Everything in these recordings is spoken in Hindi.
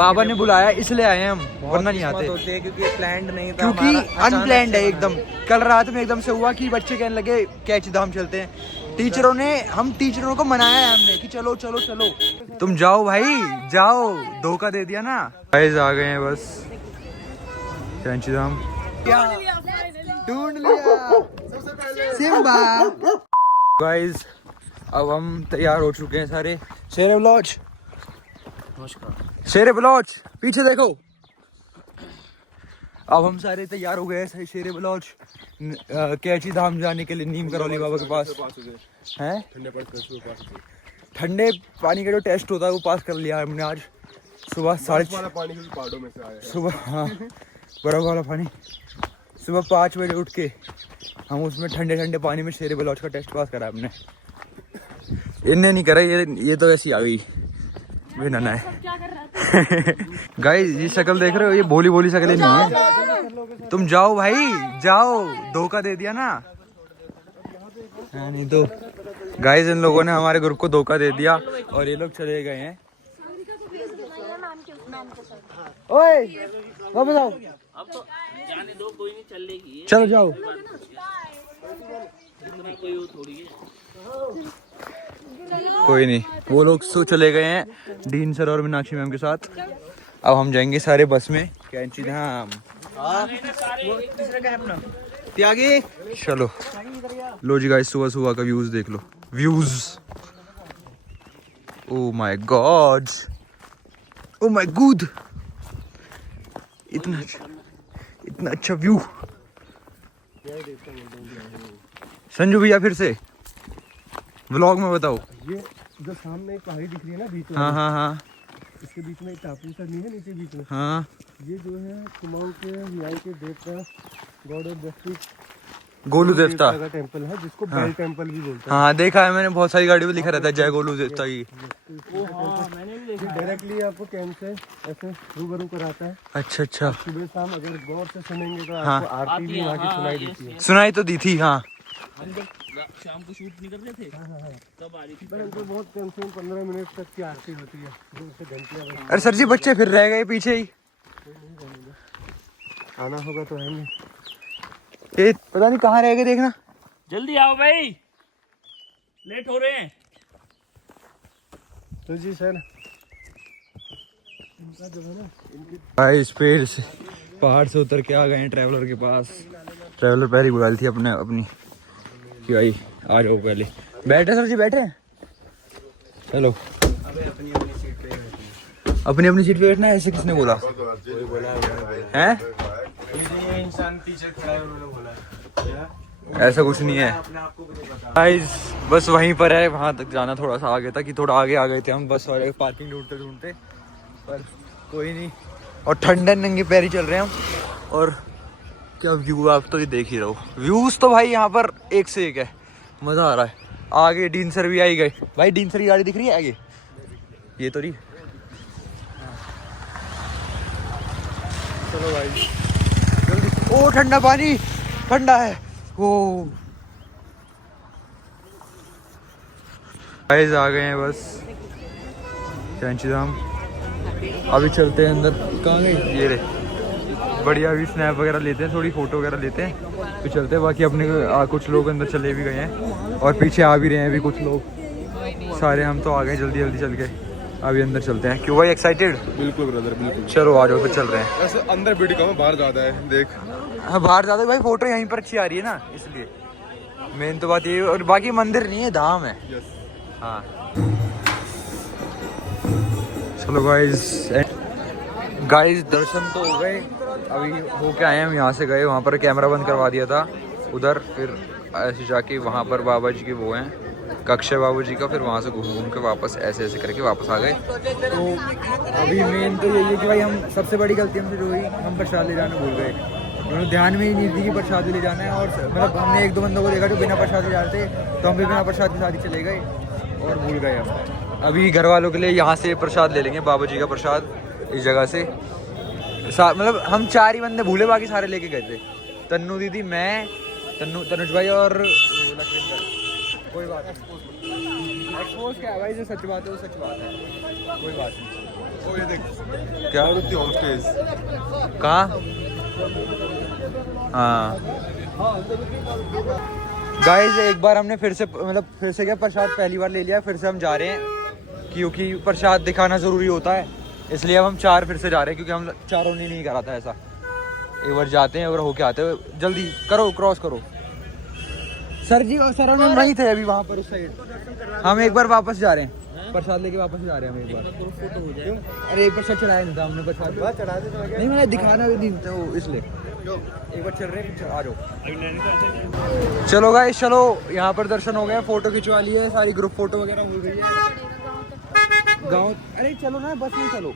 बाबा ने बुलाया इसलिए आए हम, वरना नहीं आते होते हैं क्योंकि प्लान्ड नहीं था, क्योंकि अनप्लैंड है एकदम। कल रात में एकदम से हुआ कि बच्चे कहने लगे कैची धाम चलते हैं। टीचरों ने, हम टीचरों को मनाया है हमने कि चलो चलो चलो, तुम जाओ भाई जाओ, धोखा दे दिया ना। गाइस आ गए हैं बस कैंची धाम, ढूंढ लिया सिम्बा। गाइस अब हम तैयार हो चुके हैं सारे। शेरे बलोच, शेरे बलोच पीछे देखो। अब हम सारे तैयार हो गए हैं शेरे बलोच कैची धाम जाने के लिए, नीम करौली बाबा के पास हैं। ठंडे पानी का जो टेस्ट होता है वो पास कर लिया हमने आज सुबह। 6:30 सुबह, हाँ बर्फ वाला पानी। सुबह 5 बजे उठ के हम उसमें ठंडे ठंडे पानी में शेरे बलोच का टेस्ट पास करा हमने। इनने नहीं करा, ये तो ऐसी आ गई नना है। गाइस ये शक्ल देख रहे हो, ये भोली भोली शक्लें नहीं है। तुम जाओ भाई जाओ, धोखा दे दिया ना। नहीं तो गाइस इन लोगों ने हमारे ग्रुप को धोखा दे दिया और ये लोग चले गए हैं। ओए वापस आओ, अब तो जाने दो, कोई नहीं चल लेगी। चलो जाओ। कोई वो थोड़ी है, कोई नहीं, वो लोग सो चले गए हैं डीन सर और मीनाक्षी मैम के साथ। अब हम जाएंगे सारे बस में कैंची धाम। त्यागी चलो। लो जी गाइस, सुबह सुबह का व्यूज देख लो, views. Oh my god, oh my good, इतना अच्छा व्यू। संजू भैया फिर से व्लॉग में बताओ। ये जो सामने एक पहाड़ी दिख रही है ना बीच में, हाँ हाँ हाँ, इसके बीच में एक टापू सा नहीं है नीचे बीच में, हाँ ये जो है कुमाऊं के न्याय के देवता गॉड ऑफ जस्टिस गोलू देवता का टेंपल है, जिसको बेल टेंपल भी बोलते हैं। हाँ देखा है मैंने, बहुत सारी गाड़ियों में लिखा रहता है जय गोलू देवता की। डायरेक्टली आपको कैंप से ऐसे रूबरू कराता है। अच्छा अच्छा, सुबह शाम अगर गौर से सुनेंगे तो हाँ। आपको आरती भी वहाँ की सुनाई देती है। सुनाई तो दी थी हाँ। हम जब शाम को शूट नहीं कर रहे थे तब आ रही थी। पर हमको बहुत कम से कम 15 मिनट तक की आरती होती है, जो उससे घंटियाँ बजती हैं। अरे सर जी बच्चे फिर रह गए पीछे ही। आना होगा तो है नहीं, ये पता नहीं कहाँ रह गए, देखना। जल्दी आओ भाई, लेट हो रहे हैं। तो जी सर भाई इस पेड़ से पहाड़ से उतर के आ गए हैं ट्रैवलर के पास। ट्रैवलर पहले बुला ली थी अपनी कि भाई आ जाओ पहले। बैठे सर जी बैठे, चलो अपनी सीट पे बैठना है। ऐसे किसने बोला है? इंसान टीचर खड़ा है, उन्होंने बोला ऐसा कुछ नहीं है गाइस, बस वहीं पर है, वहां तक जाना थोड़ा सा आगे था कि थोड़ा आगे आ गए थे हम बस वाले पार्किंग ढूंढते ढूंढते, पर कोई नहीं। और ठंडे नंगे पैर ही चल रहे हैं हम। और क्या व्यू, आप तो ये देख ही रहो, व्यूज तो भाई यहाँ पर एक से एक है, मजा आ रहा है। आगे डीन सर भी आई गए भाई, डीन सर की गाड़ी दिख रही है आगे, ये तो नहीं। चलो भाई जल्दी। ओ ठंडा पानी, ठंडा है ओ। गाइस आ गए हैं बस कैंची धाम, अभी चलते हैं अंदर। कहाँ गए ये रे, बढ़िया अभी स्नैप वगैरह लेते हैं, थोड़ी फोटो वगैरह लेते हैं फिर चलते हैं। बाकी अपने कुछ लोग अंदर चले भी गए हैं और पीछे आ भी रहे हैं अभी कुछ लोग। सारे हम तो आ गए जल्दी जल्दी चल के, अभी अंदर चलते हैं। क्यों भाई एक्साइटेड? बिल्कुल ब्रदर बिल्कुल। चलो आ जाओ फिर चल रहे हैं। ऐसे अंदर भीड़ कम है, बाहर ज्यादा है देख। हाँ बाहर ज़्यादा भाई, फोटो यहीं पर अच्छी आ रही है ना, इसलिए मेन तो बात ये। और बाकी मंदिर नहीं है, धाम है। हाँ चलो गाइस दर्शन तो हो गए, अभी हो के आए हम। यहाँ से गए, वहाँ पर कैमरा बंद करवा दिया था उधर, फिर ऐसे जाके वहाँ पर बाबा जी के वो हैं कक्ष है बाबू जी का, फिर वहाँ से घूम के वापस ऐसे ऐसे करके वापस आ गए। तो अभी मेन तो यही है कि भाई हम सबसे बड़ी गलती हमसे जो हुई, हम प्रसाद ले जाना भूल गए। उन्होंने ध्यान में ही नहीं दी कि प्रसाद ले जाना है। और मतलब हमने एक दो बंदों को देखा जो बिना प्रसाद ले जाते, तो हम भी बिना प्रसाद के साथ ही चले गए और भूल गए हम। अभी घर वालों के लिए यहाँ से प्रसाद ले लेंगे, बाबा जी का प्रसाद इस जगह से। मतलब हम 4 ही बंदे भूले, बाकी सारे लेके गए थे। तन्नू दीदी, मैं, तनुज भाई और लखविंदर। कोई बात नहीं, एक्सपोज क्या है भाई, जो सच बात है वो सच बात है, कोई बात नहीं। क्या कहाँ? हाँ गाइस एक बार हमने फिर से क्या प्रसाद पहली बार ले लिया, फिर से हम जा रहे हैं क्योंकि प्रसाद दिखाना ज़रूरी होता है, इसलिए अब हम 4 फिर से जा रहे हैं क्योंकि हम चारों ने नहीं करा था ऐसा। एक बार जाते हैं और होके आते हैं, जल्दी करो क्रॉस करो। सर जी और सर हम वहीं थे अभी वहाँ पर उस साइड, हम एक बार वापस जा रहे हैं, प्रसाद लेके वापस जा रहे हैं हम एक बार। क्यों? अरे एक बार सर चढ़ाया नहीं था हमने प्रसाद, नहीं मैंने दिखाना भी नहीं था वो, इसलिए एक बार चल रहे हैं, आ जाओ। चलो गाइस चलो, यहाँ पर दर्शन हो गया, फोटो खिंचवा ली है, सारी ग्रुप फोटो वगैरह हो गई है। गाँव अरे चलो ना बस में चलो,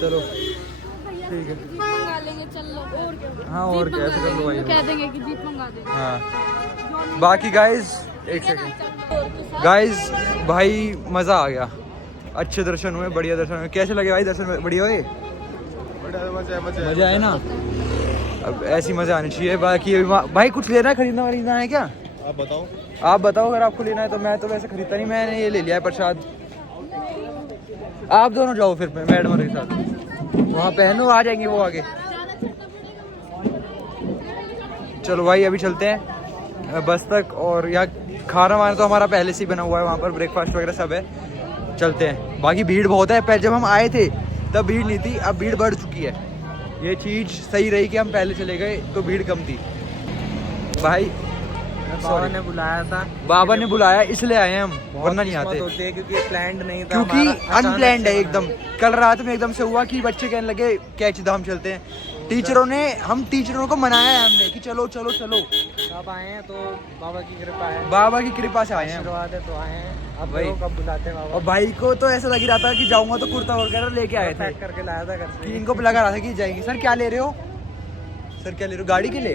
चलो ठीक है। हाँ और क्या ऐसे कर लो भाई, कह देंगे कि जीप मंगा देंगे। हाँ बाकी गाइस एक सेकंड गाइस, भाई मज़ा आ गया, अच्छे दर्शन हुए, बढ़िया दर्शन हुए। कैसे लगे भाई दर्शन? बढ़िया हुए, मज़ा आए ना? अब ऐसी मज़ा आनी चाहिए। बाकी अभी भाई कुछ लेना है, खरीदना है क्या? आप बताओ अगर आपको लेना है तो। मैं तो वैसे खरीदता नहीं, मैंने ये ले लिया है प्रसाद। आप दोनों जाओ फिर मैडम के साथ, वहाँ पहनो, आ जाएंगे वो आगे। चलो भाई अभी चलते हैं बस तक, और यहाँ खाना वाना तो हमारा पहले से ही बना हुआ है, वहाँ पर ब्रेकफास्ट वगैरह सब है, चलते हैं। बाकी भीड़ बहुत है, पहले जब हम आए थे तब भीड़ नहीं थी, अब भीड़ बढ़ चुकी है। ये चीज़ सही रही कि हम पहले चले गए तो भीड़ कम थी। भाई बाबा ने बुलाया था, बाबा ने बुलाया इसलिए आए हैं हम, वरना नहीं आते, होती है क्योंकि प्लान्ड नहीं था, क्योंकि अनप्लैंड है एकदम। कल रात में एकदम से हुआ कि बच्चे कहने लगे कैच धाम चलते हैं, हम टीचरों को मनाया है हमने कि चलो चलो चलो। अब आए हैं तो बाबा की कृपा है, बाबा की कृपा से आए हैं, आशीर्वाद है तो आए हैं। अब भाई कब बुलाते हैं बाबा। और भाई को तो ऐसा लग रहा था कि जाऊंगा तो कुर्ता वगैरह लेके आए थे, पैक करके लाया था घर से। कि इनको लगा रहा था कि जाएंगे। सर क्या ले रहे हो? सर क्या ले रहे हो? गाड़ी के लिए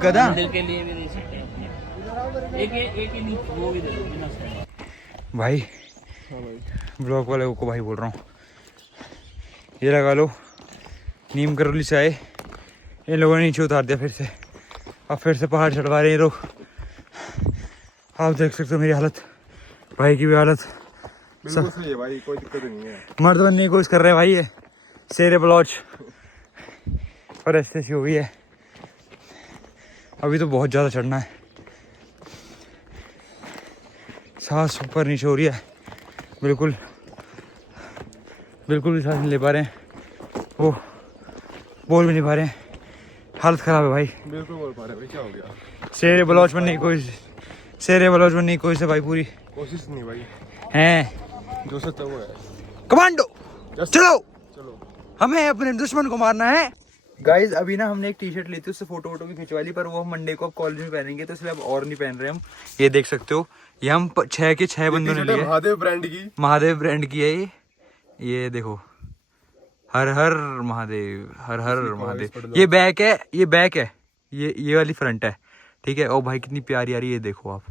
गधा? मंदिर के लिए भी दे सकते हैं अपने। एक ही नहीं, वो भी दे दो बिना उसके। भाई ब्लॉक वाले को भाई बोल रहा हूँ, ये लगा लो, नीम करौली से आए, इन लोगों ने नीचे उतार दिया फिर से, अब फिर से पहाड़ चढ़वा रहे हैं ये लोग। आप देख सकते हो मेरी हालत, भाई की भी हालत। बिल्कुल सही है भाई, कोई दिक्कत नहीं है। मर्द बनने की कोशिश कर रहे हैं भाई, ये शेर बलौच, और ऐसे सी हो गई है। अभी तो बहुत ज़्यादा चढ़ना है, सांस ऊपर नीचे हो रही है, बिल्कुल भी सांस नहीं ले पा रहे हैं, वो बोल भी नहीं पा रहे हैं, हालत ख़राब है भाई। बिल्कुल बोल पा रहे भाई, क्या हो गया? शेर बलौच बनने की कोशिश है भाई, पूरी कोशिश नहीं भाई, हैं, जो सकता वो है। कमांडो चलो, चलो हमें अपने दुश्मन को मारना है। गाइज अभी ना हमने एक टी शर्ट ली थी, उससे फोटो भी खिंचवा ली, पर वो हम मंडे को अब कॉलेज में पहनेंगे तो इसलिए अब और नहीं पहन रहे हम। ये देख सकते हो, ये हम 6 के 6 बंदों ने लिए, महादेव ब्रांड की, महादेव ब्रांड की है ये देखो, हर हर महादेव, हर हर महादेव। ये बैक है, ये वाली फ्रंट है, ठीक है। और भाई कितनी प्यारी आ रही है, ये देखो आप,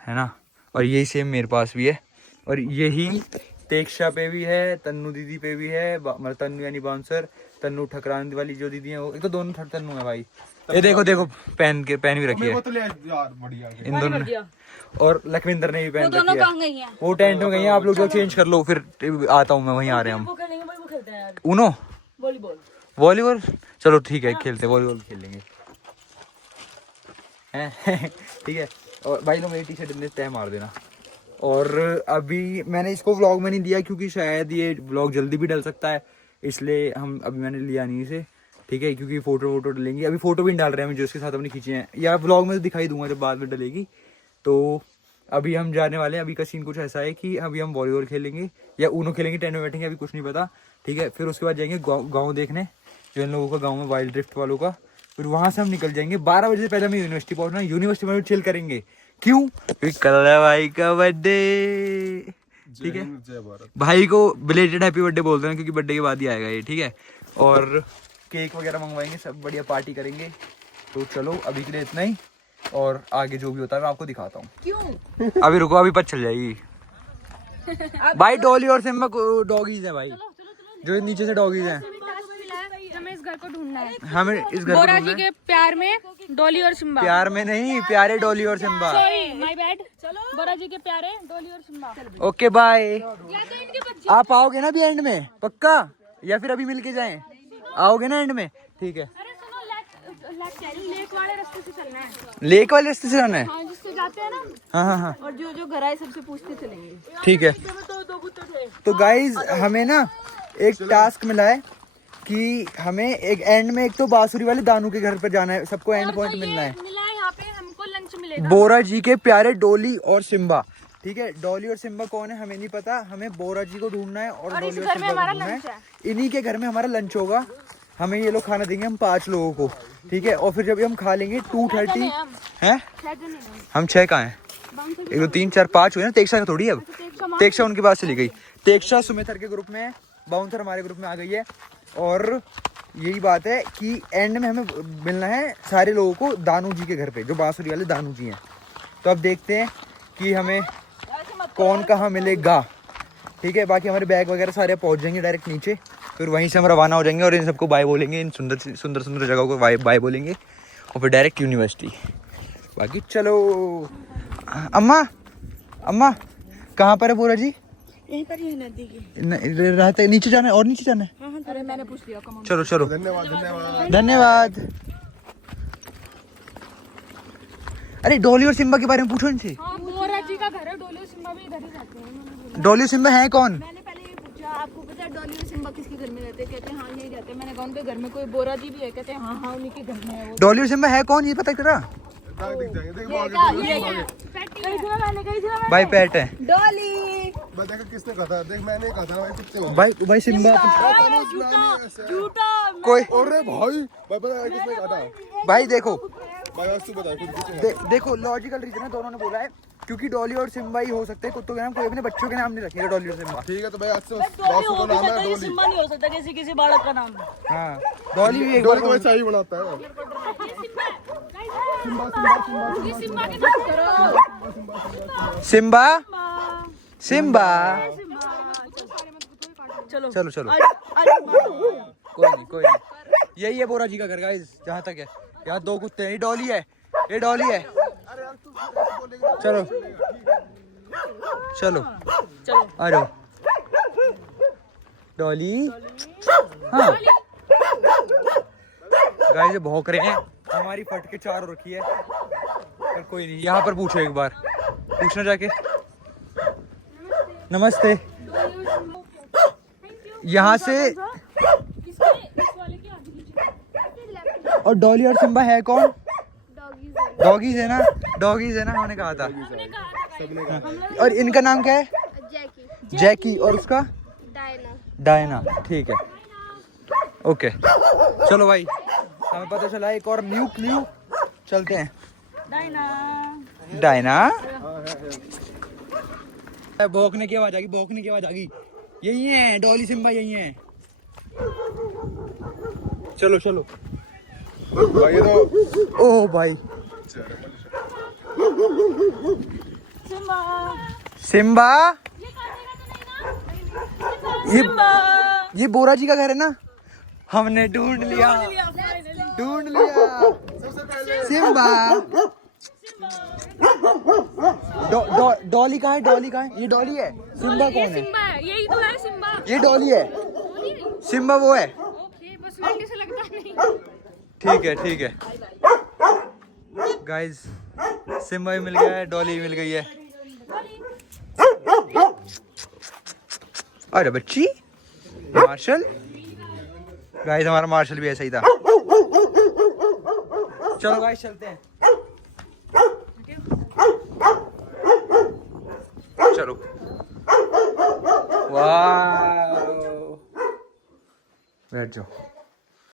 है ना। और यही सेम मेरे पास भी है, और यही तेक्षा पे भी है, तन्नू दीदी पे भी है, मतलब तन्नू यानी बाउंसर, तन्नू ठकरान वाली जो दीदी है वो, एक तो दोनों तन्नू है भाई। ये देखो पहन भी रखी है इन दोनों ने, और लखविंदर ने भी पहन रखी है। वो टेंट में गई है, आप लोग जो चेंज कर लो, फिर आता हूँ मैं, वहीं आ रहे हैं हम। उनो वॉलीबॉल, चलो ठीक है खेलते, वॉलीबॉल खेल लेंगे ठीक है। और भाई लोग मेरी टी शर्ट तय मार देना। और अभी मैंने इसको व्लॉग में नहीं दिया क्योंकि शायद ये व्लॉग जल्दी भी डल सकता है, इसलिए अभी मैंने लिया नहीं इसे, ठीक है। क्योंकि फोटो डलेंगी, अभी फोटो भी नहीं डाल रहे हैं जो इसके साथ अपने खींचे हैं, या व्लॉग में तो दिखाई दूंगा जब बाद में डलेगी। तो अभी हम जाने वाले हैं, अभी का सीन कुछ ऐसा है कि अभी हम वॉलीबॉल खेलेंगे या ऊनो खेलेंगे, टेंट में बैठेंगे, अभी कुछ नहीं पता, ठीक है। फिर उसके बाद जाएंगे गाँव देखने, जो इन लोगों का गाँव में वाइल्ड ड्रिफ्ट वालों का। फिर वहाँ से हम निकल जाएंगे 12 बजे से पहले हमें यूनिवर्सिटी पहुँचना, यूनिवर्सिटी में चिल करेंगे। क्यों? क्योंकि कल है भाई का बर्थडे, ठीक है। भाई को बिलेटेड हैप्पी बर्थडे बोलते हैं क्योंकि बर्थडे के बाद ही आएगा ये, ठीक है। और केक वगैरह मंगवाएंगे, सब बढ़िया पार्टी करेंगे। तो चलो अभी के लिए इतना ही, और आगे जो भी होता है मैं आपको दिखाता हूँ। क्यों? अभी रुको, अभी पता चल जाएगी भाई। डॉली और सिम्बा डॉगीज है भाई, जो नीचे से डॉगीज हैं। इस घर को ढूंढना है। हमें इस घर को बोरा ढूंढना जी है। के प्यार में डॉली और सिम्बा। प्यार में नहीं, प्यारे डॉली और सिम्बा। Sorry my bad. चलो बोरा जी के प्यारे डॉली और सिम्बा। Okay bye. या तो इनके बच्चे। आप आओगे ना अभी एंड में पक्का, या फिर अभी मिलके जाएं? आओगे ना एंड में? ठीक है। अरे सुनो लेक वाले रास्ते से चलना है। लेक वाले रास्ते से जाना है? हाँ जिससे जाते हैं ना। हाँ हाँ हाँ और जो जो घर आए सबसे पूछते चलेंगे। ठीक है। दो कुत्ते थे। तो गाइज हमें ना एक टास्क मिला है कि हमें एक एंड में एक तो बांसुरी वाले दानू के घर पर जाना है, सबको एंड पॉइंट मिलना है। मिला है यहाँ पे हमको लंच मिलेगा। बोरा जी के प्यारे डॉली और सिम्बा। ठीक है, डॉली और सिम्बा कौन है हमें नहीं पता, हमें बोरा जी को ढूंढना है और डॉली और सिम्बा को ढूंढना है। इन्हीं के घर में हमारा लंच होगा, हमें ये लोग खाना देंगे, हम 5 लोगों को। ठीक है, और फिर जब हम खा लेंगे 2:30 है। हम 6 कहाँ हैं? 1 2 3 4 5 हुए ना। तेक्षा का थोड़ी है अब, तेक्षा उनके पास चली गई। तेक्षा सुमिथर के ग्रुप में है, बाउंसर हमारे ग्रुप में आ गई है। और यही बात है कि एंड में हमें मिलना है सारे लोगों को दानू जी के घर पे, जो बांसुरी वाले दानू जी हैं। तो अब देखते हैं कि हमें कौन कहाँ मिलेगा। ठीक है, बाकी हमारे बैग वगैरह सारे पहुंच जाएंगे डायरेक्ट नीचे, फिर वहीं से हम रवाना हो जाएंगे और इन सबको बाय बोलेंगे, इन सुंदर सुंदर जगहों को बाय बोलेंगे और फिर डायरेक्ट यूनिवर्सिटी। बाकी चलो। अम्मा अम्मा कहाँ पर है बोरा जी? यहीं पर ही है नदी की। रहते नीचे जाना है और नीचे जाना है। अरे मैंने पूछ लिया। कम चलो चलो, धन्यवाद धन्यवाद। धन्यवाद। अरे डॉली और सिम्बा के बारे में पूछो इनसे। हाँ बोरा जी का घर है, डॉली और सिम्बा भी इधर ही रहते हैं। डॉली और सिम्बा है कौन? मैंने पहले ये पूछा, आपको पता है डॉली और सिम्बा किसके घर में रहते हैं? कहते हैं हाँ यही रहते हैं। मैंने कहा उनके घर में कोई बोरा जी भी है? कहते हैं हाँ उन्हीं के घर में है वो। डॉली और सिम्बा है कौन ये पता तेरा? दिख जाएंगे, देखो आगे मैंने कही थी ना भाई पेट है डॉली। मैं देखा किसने कहा था, देख मैंने कहा था भाई कुत्ते हो। भाई सिम्बा झूठा। कोई। अरे भाई पता है किसने कहा था? भाई देखो भाई आज तू बता खुद किसने? देखो लॉजिकल रीजन है, दोनों ने बोला है क्योंकि डॉली और सिम्बा ही हो सकते हैं कुत्तों के नाम, कोई अपने बच्चों के नाम नहीं रखेगा डॉली और सिम्बा। ठीक है, तो भाई आज से बासु का नाम है डॉली। सिम्बा नहीं हो सकता किसी बालक का नाम। हाँ डॉली भी एक डॉली तो बार वैसा ही बनाता है। ये सिम्बा की बात करो। Simba Simba. चलो चलो चलो कोई नहीं। यही है बोरा जी का घर गाइस, जहाँ तक है। यहाँ 2 कुत्ते हैं, ये डॉली है, ये डॉली है। चलो चलो आ जाओ डॉली। हाँ गाइस ये भौंक रहे हैं, हमारी फट के 4 हो रखी है, पर कोई नहीं। यहाँ पर पूछो, एक बार पूछना जाके। नमस्ते। यहाँ से और डॉली और सिम्बा है कौन? डॉगीज है ना, डॉगीज है ना, हमने कहा था। और इनका नाम क्या है? जैकी। और उसका? डायना। ठीक है ओके। चलो भाई हमें पता चला एक और न्यू क्लू, चलते हैं। डायना। भौंकने की आवाज आ गई, यही है डॉली सिम्बा, यही है। चलो भाई ये तो ओह भाई सिम्बा। ये बोरा जी का घर है ना, हमने ढूंढ लिया सिम्बा। डॉली कहाँ है? ये डॉली है। सिम्बा कौन है? सिम्बा है, यही तो है सिम्बा। ये डॉली है, सिम्बा वो है। ओके बस वैसे से लगता नहीं। ठीक है गाइस, सिम्बा भी मिल गया है, डॉली भी मिल गई है। अरे बच्ची मार्शल। गाइस हमारा मार्शल भी ऐसा ही था। चलो गाइस चलते हैं। चलो वाह बैठ जाओ।